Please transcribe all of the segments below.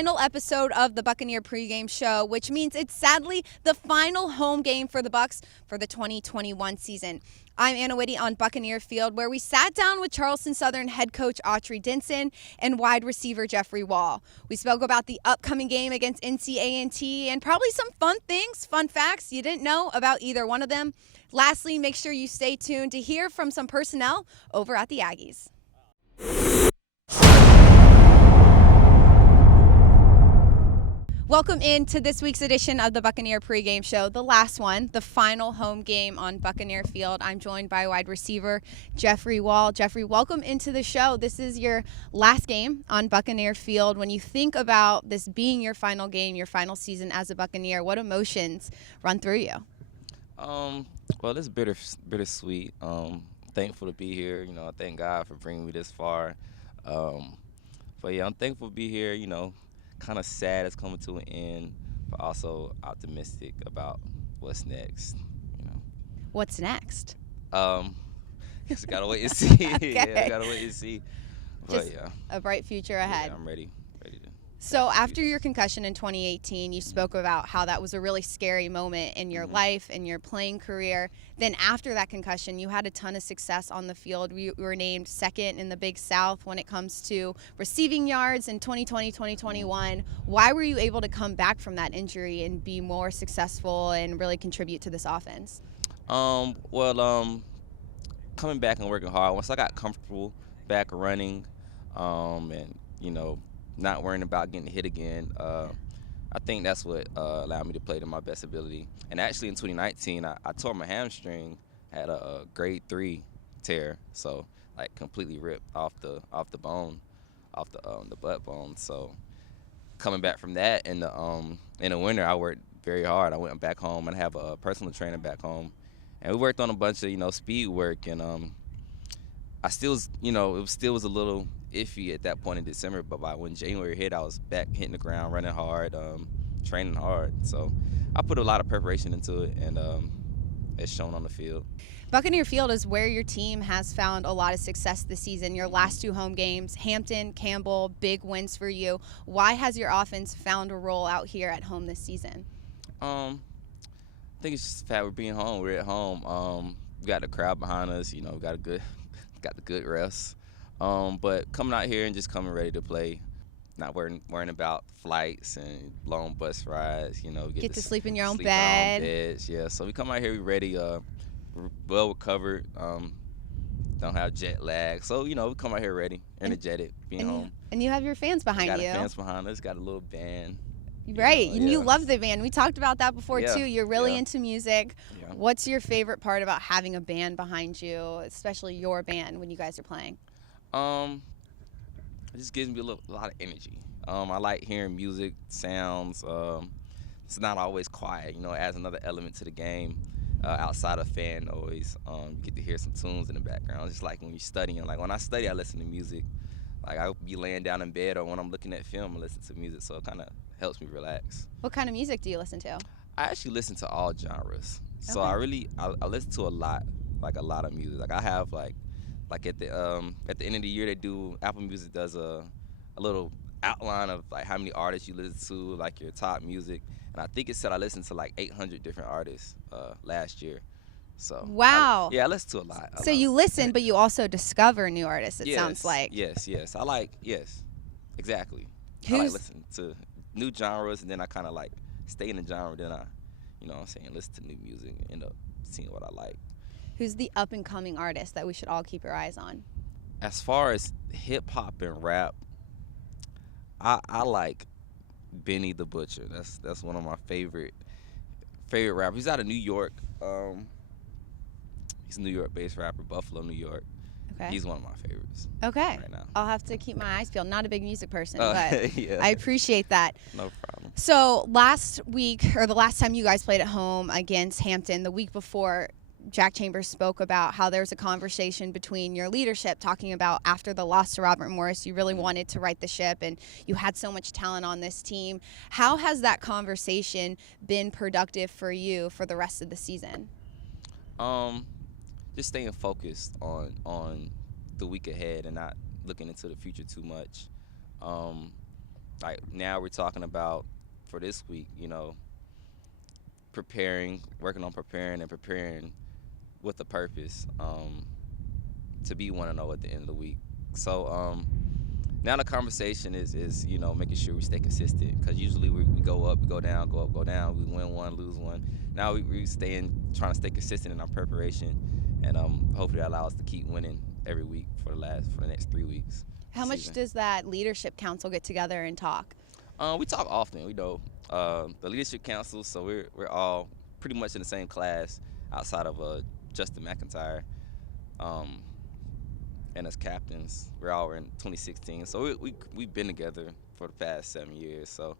final episode of the Buccaneer Pregame show, which means it's sadly the final home game for the Bucs for the 2021 season. I'm Anna Witte on Buccaneer Field, where we sat down with Charleston Southern head coach Autry Denson and wide receiver Jeffrey Wall. We spoke about the upcoming game against NC A&T and probably some fun things, fun facts you didn't know about either one of them. Lastly, make sure you stay tuned to hear from some personnel over at the Aggies. Welcome into this week's edition of the Buccaneer Pregame Show, the last one, the final home game on Buccaneer Field. I'm joined by wide receiver Jeffrey Wall. Jeffrey, welcome into the show. This is your last game on Buccaneer Field. When you think about this being your final game, your final season as a Buccaneer, what emotions run through you? Well, it's bittersweet. Thankful to be here. I thank God for bringing me this far. But yeah, I'm thankful to be here. Kind of sad it's coming to an end, but also optimistic about what's next. What's next? Guess we gotta wait and see. Okay. Yeah, we gotta wait and see. But Just a bright future ahead. Yeah, I'm ready to. So after your concussion in 2018, you spoke about how that was a really scary moment in your life and your playing career. Then after that concussion, you had a ton of success on the field. You were named second in the Big South when it comes to receiving yards in 2020, 2021. Why were you able to come back from that injury and be more successful and really contribute to this offense? Coming back and working hard. Once I got comfortable back running, and not worrying about getting hit again. I think that's what allowed me to play to my best ability. And actually in 2019, I tore my hamstring, had a grade 3 tear, so like completely ripped off the bone, off the butt bone. So coming back from that in the winter, I worked very hard. I went back home and have a personal trainer back home, and we worked on a bunch of speed work. And I still was, it still was a little iffy at that point in December, but by when January hit, I was back hitting the ground, running hard, training hard. So I put a lot of preparation into it, and it's shown on the field. Buccaneer Field is where your team has found a lot of success this season. Your last 2 home games, Hampton, Campbell, big wins for you. Why has your offense found a role out here at home this season? I think it's just the fact we're being home. We're at home. We got the crowd behind us. We got the good refs. But coming out here and just coming ready to play, not worrying about flights and long bus rides. Get to sleep in your own sleep bed. In our own beds. Yeah, so we come out here, we ready, well recovered, don't have jet lag. So we come out here ready, energetic, being home. And you have your fans behind you. Got fans behind us. Got a little band. Right, and you love the band. We talked about that before too. You're really Yeah. into music. Yeah. What's your favorite part about having a band behind you, especially your band when you guys are playing? It just gives me a lot of energy. I like hearing music, sounds. It's not always quiet. It adds another element to the game. Outside of fan noise, you get to hear some tunes in the background. Just like when you're studying. Like when I study, I listen to music. Like I'll be laying down in bed, or when I'm looking at film, I listen to music. So it kind of helps me relax. What kind of music do you listen to? I actually listen to all genres. So Okay. I listen to a lot of music. Like I have like at the end of the year, Apple Music does a little outline of like how many artists you listen to, like your top music. And I think it said I listened to like 800 different artists last year. So Wow. I listen to a lot. So you listen, but you also discover new artists, it sounds like. Yes. Yes, exactly. I Who's- like listening to new genres, and then I kind of like stay in the genre. Then I, listen to new music and end up seeing what I like. Who's the up-and-coming artist that we should all keep our eyes on? As far as hip hop and rap, I like Benny the Butcher. That's one of my favorite rappers. He's out of New York. He's a New York-based rapper, Buffalo, New York. Okay. He's one of my favorites. Okay. Right now. I'll have to keep my eyes peeled. Not a big music person, Oh, but yeah. I appreciate that. No problem. So last week, or the last time you guys played at home against Hampton, the week before, Jack Chambers spoke about how there was a conversation between your leadership talking about after the loss to Robert Morris, you really wanted to right the ship and you had so much talent on this team. How has that conversation been productive for you for the rest of the season? Just staying focused on the week ahead and not looking into the future too much. like now we're talking about for this week, working on preparing with a purpose to be 1-0 at the end of the week. So now the conversation is making sure we stay consistent, because usually we go up, we go down, go up, go down, we win one, lose one. Now we trying to stay consistent in our preparation, and hopefully that allows us to keep winning every week for the next 3 weeks. How much does that leadership council get together and talk? We talk often. We know the leadership council, so we're all pretty much in the same class outside of Justin McIntyre, and as captains. We're all in 2016, so we've been together for the past 7 years. So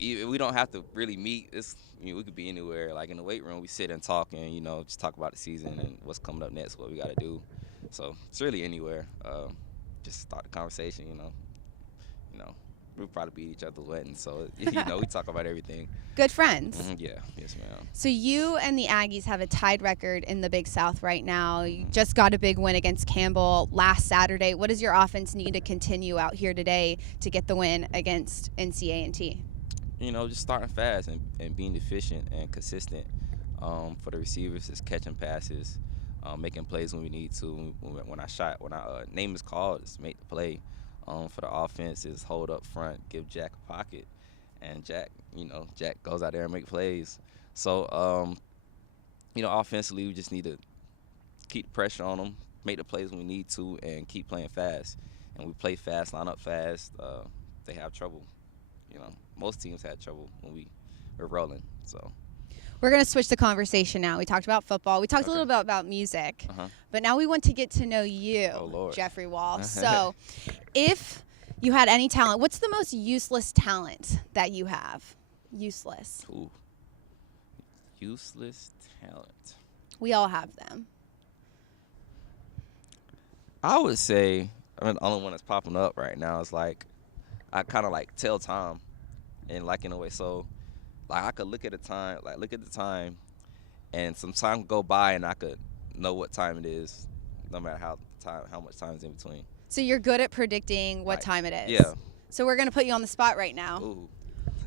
we don't have to really meet. We could be anywhere. Like in the weight room, we sit and talk, and just talk about the season and what's coming up next, what we got to do. So it's really anywhere. Just start the conversation. We'll probably be each other's weddings, so we talk about everything. Good friends. Mm-hmm, yeah, yes, ma'am. So you and the Aggies have a tied record in the Big South right now. You just got a big win against Campbell last Saturday. What does your offense need to continue out here today to get the win against NC A&T? Just starting fast and being efficient and consistent. For the receivers, is catching passes, making plays when we need to. When our name is called, it's make the play. For the offense is hold up front, give Jack a pocket, and Jack goes out there and make plays. So, offensively, we just need to keep the pressure on them, make the plays when we need to, and keep playing fast. And we play fast, line up fast. They have trouble. Most teams had trouble when we're rolling. So. We're going to switch the conversation now. We talked about football. We talked a little bit about music. But now we want to get to know you, Jeffrey Wall. So if you had any talent, what's the most useless talent that you have? Useless. Ooh. Useless talent. We all have them. I would say, the only one that's popping up right now is I kind of tell time, and in a way, so I could look at the time, and some time go by, and I could know what time it is, no matter how much time is in between. So you're good at predicting what time it is. Yeah. So we're gonna put you on the spot right now. Ooh.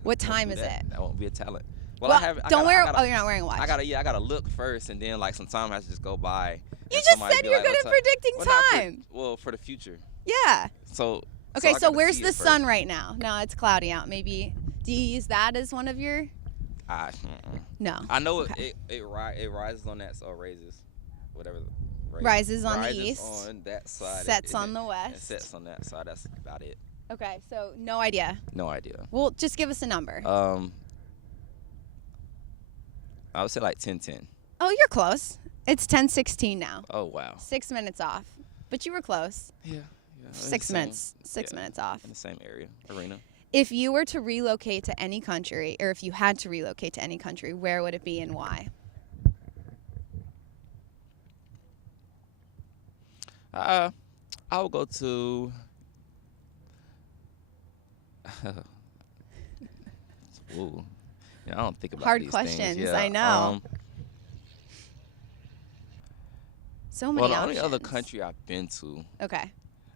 What time is it? That won't be a talent. Well, you're not wearing a watch. I gotta look first, and then some time has to just go by. You just said you're good at predicting time. For the future. Yeah. So. Okay, so where's the sun right now? No, it's cloudy out. Maybe. Do you use that as one of your? No. I know it rises on that, so it raises, whatever. Rises on the east. On that side. Sets on the west. And sets on that side. That's about it. Okay, so no idea. No idea. Well, just give us a number. I would say 10:10. Oh, you're close. It's 10:16 now. Oh wow. 6 minutes off, but you were close. Yeah. 6 minutes. 6 minutes off. In the same arena. If you were to relocate to any country, or if you had to relocate to any country, where would it be and why? I would go to. Ooh. I don't think about hard these questions. Things. Yeah. I know. So many the options. only other country I've been to, okay,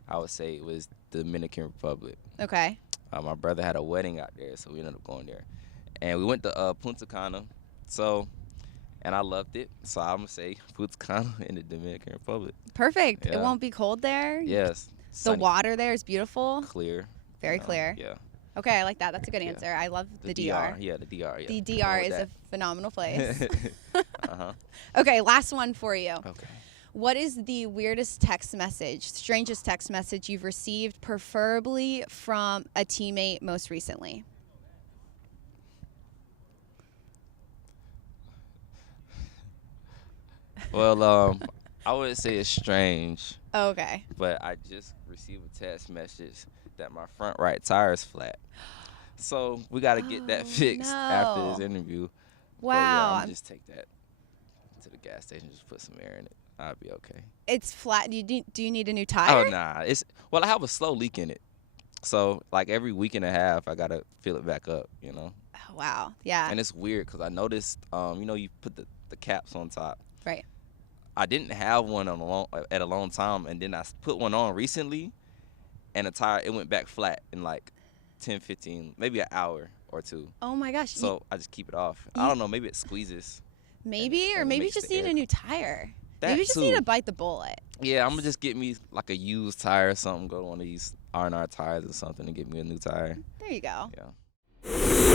I would say it was the Dominican Republic. Okay. My brother had a wedding out there, so we ended up going there. And we went to Punta Cana, and I loved it. So I'm going to say Punta Cana in the Dominican Republic. Perfect. Yeah. It won't be cold there? Yes. The water there is beautiful? Clear. Very clear? Yeah. Okay, I like that. That's a good answer. I love the DR. Yeah, the DR. Yeah. The DR is a phenomenal place. Uh-huh. Okay, last one for you. Okay. What is the weirdest text message, strangest text message you've received, preferably from a teammate most recently? Well, I wouldn't say it's strange. Okay. But I just received a text message that my front right tire is flat. So we got to get that fixed after this interview. Wow. But yeah, I'm just take that to the gas station, just put some air in it. I'll be okay. It's flat. Do you need a new tire? Oh, nah. I have a slow leak in it. So, every week and a half, I got to fill it back up, Oh, wow. Yeah. And it's weird because I noticed, you put the caps on top. Right. I didn't have one at a long time, and then I put one on recently, and the tire, it went back flat in 10 10, 15, maybe an hour or two. Oh my gosh. So I just keep it off. I don't know, maybe it squeezes. Maybe, or maybe you just need a new tire. Maybe you just need to bite the bullet. Yeah, I'm going to just get me like a used tire or something, go to one of these R&R tires or something and get me a new tire. There you go. Yeah.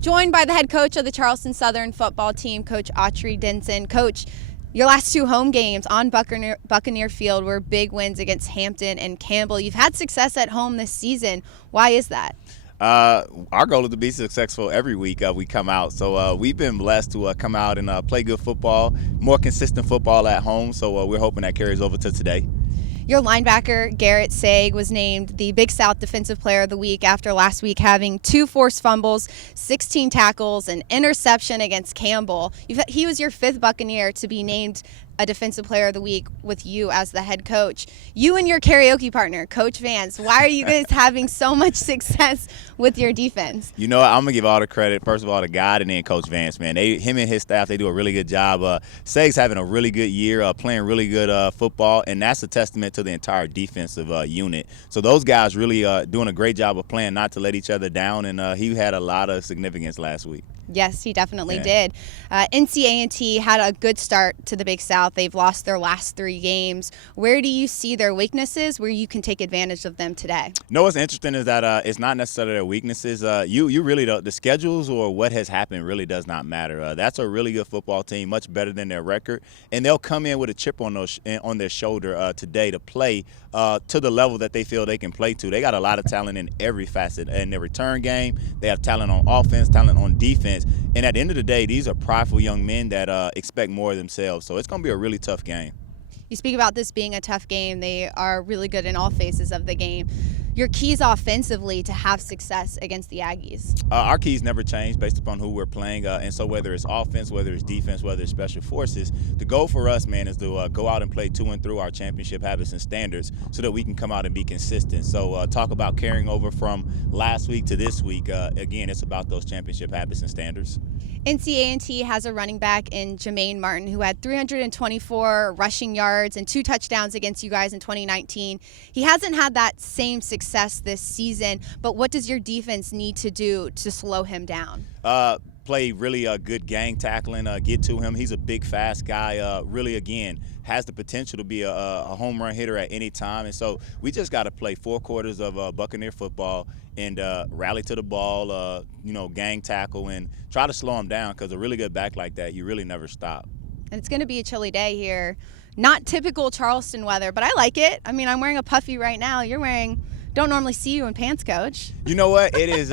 Joined by the head coach of the Charleston Southern football team, Coach Autry Denson. Coach, your last two home games on Buccaneer Field were big wins against Hampton and Campbell. You've had success at home this season. Why is that? Our goal is to be successful every week we come out. So we've been blessed to come out and play good football, more consistent football at home. So we're hoping that carries over to today. Your linebacker, Garrett Sage, was named the Big South Defensive Player of the Week after last week having 2 forced fumbles, 16 tackles, an interception against Campbell. He was your 5th Buccaneer to be named a Defensive Player of the Week with you as the head coach. You and your karaoke partner, Coach Vance, why are you guys having so much success with your defense? You know, I'm going to give all the credit, first of all, to God and then Coach Vance, man. Him and his staff, they do a really good job. Sage's having a really good year, playing really good football, and that's a testament to the entire defensive unit. So those guys really doing a great job of playing not to let each other down, and he had a lot of significance last week. Yes, he definitely did. NC A&T had a good start to the Big South. They've lost their last 3 games. Where do you see their weaknesses where you can take advantage of them today? No, what's interesting is that it's not necessarily their weaknesses. You really don't. The schedules or what has happened really does not matter. That's a really good football team, much better than their record, and they'll come in with a chip on their shoulder today to play to the level that they feel they can play to. They got a lot of talent in every facet. In their return game, they have talent on offense, talent on defense. And at the end of the day, these are prideful young men that expect more of themselves. So it's going to be a really tough game. You speak about this being a tough game. They are really good in all phases of the game. Your keys offensively to have success against the Aggies? Our keys never change based upon who we're playing. And so whether it's offense, whether it's defense, whether it's special forces, the goal for us, man, is to go out and play to and through our championship habits and standards so that we can come out and be consistent. So talk about carrying over from last week to this week. Again, it's about those championship habits and standards. NC A&T has a running back in Jermaine Martin who had 324 rushing yards and 2 touchdowns against you guys in 2019. He hasn't had that same success this season, but what does your defense need to do to slow him down? Play really good gang tackling, get to him. He's a big, fast guy, really, again, has the potential to be a home run hitter at any time. And so we just got to play 4 quarters of Buccaneer football and rally to the ball, gang tackle, and try to slow him down because a really good back like that, you really never stop. And it's going to be a chilly day here. Not typical Charleston weather, but I like it. I mean, I'm wearing a puffy right now. You're wearing... Don't normally see you in pants, Coach. You know what? It is.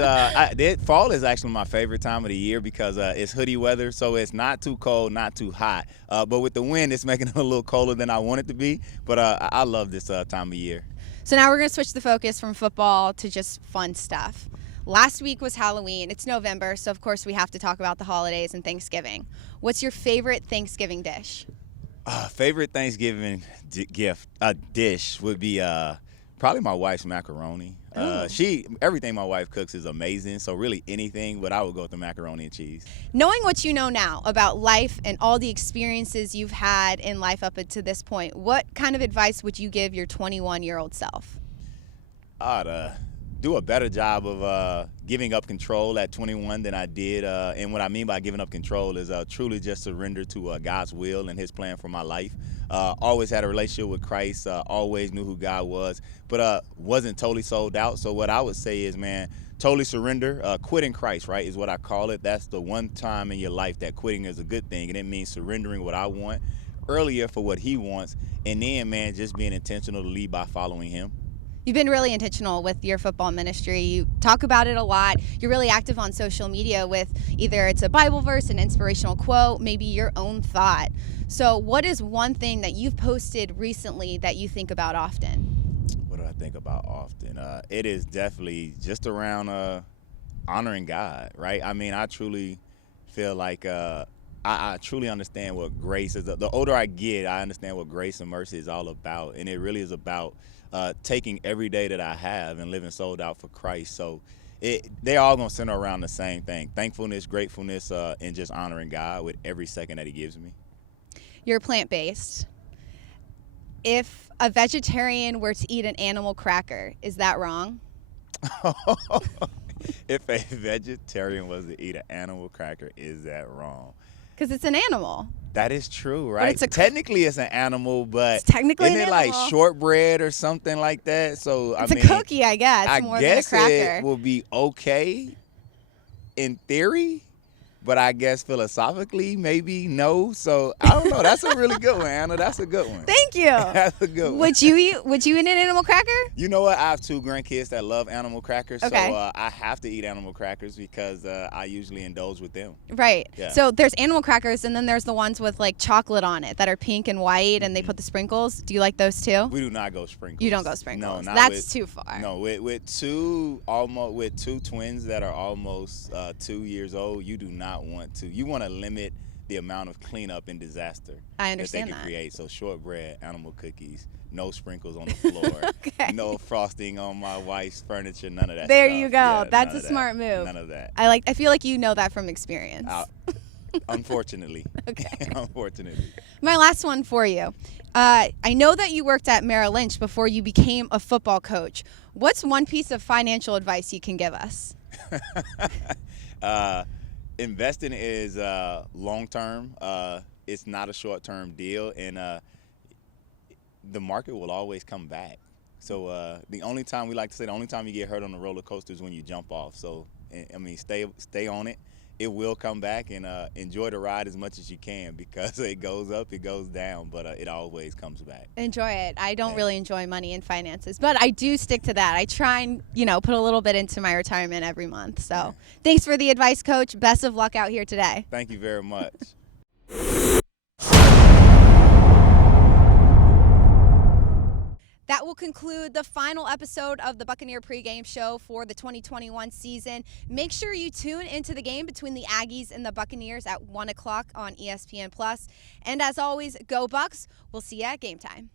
Fall is actually my favorite time of the year because it's hoodie weather, so it's not too cold, not too hot. But with the wind, it's making it a little colder than I want it to be. But I love this time of year. So now we're going to switch the focus from football to just fun stuff. Last week was Halloween. It's November, so of course we have to talk about the holidays and Thanksgiving. What's your favorite Thanksgiving dish? Favorite Thanksgiving dish would be probably my wife's macaroni. Everything my wife cooks is amazing, so really anything, but I would go with the macaroni and cheese. Knowing what you know now about life and all the experiences you've had in life up to this point, what kind of advice would you give your 21-year-old self? I'd do a better job of giving up control at 21 than I did. And what I mean by giving up control is truly just surrender to God's will and his plan for my life. Always had a relationship with Christ, always knew who God was, but wasn't totally sold out. So what I would say is, man, totally surrender. Quitting Christ, right, is what I call it. That's the one time in your life that quitting is a good thing, and it means surrendering what I want earlier for what he wants, and then, man, just being intentional to lead by following him. You've been really intentional with your football ministry. You talk about it a lot. You're really active on social media with either it's a Bible verse, an inspirational quote, maybe your own thought. So what is one thing that you've posted recently that you think about often? What do I think about often? It is definitely just around honoring God, right? I mean, I truly feel like I truly understand what grace is. The older I get, I understand what grace and mercy is all about. And it really is about taking every day that I have and living sold out for Christ. So they're all going to center around the same thing: thankfulness, gratefulness, and just honoring God with every second that he gives me. You're plant-based. if a vegetarian were to eat an animal cracker, is that wrong? If a vegetarian was to eat an animal cracker, is that wrong? Because it's an animal. That is true, right? it's a- Technically, it's an animal, but It's technically isn't an it like animal. shortbread or something like that? So It's I mean, a cookie, I guess, I more guess than a it cracker. will be okay in theory, but I guess philosophically, maybe no. So I don't know. That's a really good one, Anna. That's a good one. Thank you. That's a good one. Would you eat an animal cracker? You know what? I have 2 grandkids that love animal crackers, Okay. so I have to eat animal crackers because I usually indulge with them. Right. Yeah. So there's animal crackers, and then there's the ones with like chocolate on it that are pink and white, and they put the sprinkles. Do you like those too? We do not go sprinkles. You don't go sprinkles. No, not That's with, too far. No, with two twins that are almost 2 years old, you do not want to. You want to limit the amount of cleanup and disaster I that understand they can that. create. So shortbread, animal cookies, no sprinkles on the floor, Okay. no frosting on my wife's furniture, none of that. There stuff. you go. Yeah, That's none a of that. smart move. None of that. I feel like you know that from experience. Unfortunately. Okay. Unfortunately. My last one for you. I know that you worked at Merrill Lynch before you became a football coach. What's one piece of financial advice you can give us? Investing is long term. It's not a short term deal, and the market will always come back. So the only time you get hurt on the roller coaster is when you jump off. So I mean, stay on it. It will come back, and enjoy the ride as much as you can because it goes up, it goes down, but it always comes back. Enjoy it. I don't really enjoy money and finances, but I do stick to that. I try and, put a little bit into my retirement every month. So thanks for the advice, Coach. Best of luck out here today. Thank you very much. That will conclude the final episode of the Buccaneer Pregame Show for the 2021 season. Make sure you tune into the game between the Aggies and the Buccaneers at 1 o'clock on ESPN+. And as always, go Bucs. We'll see you at game time.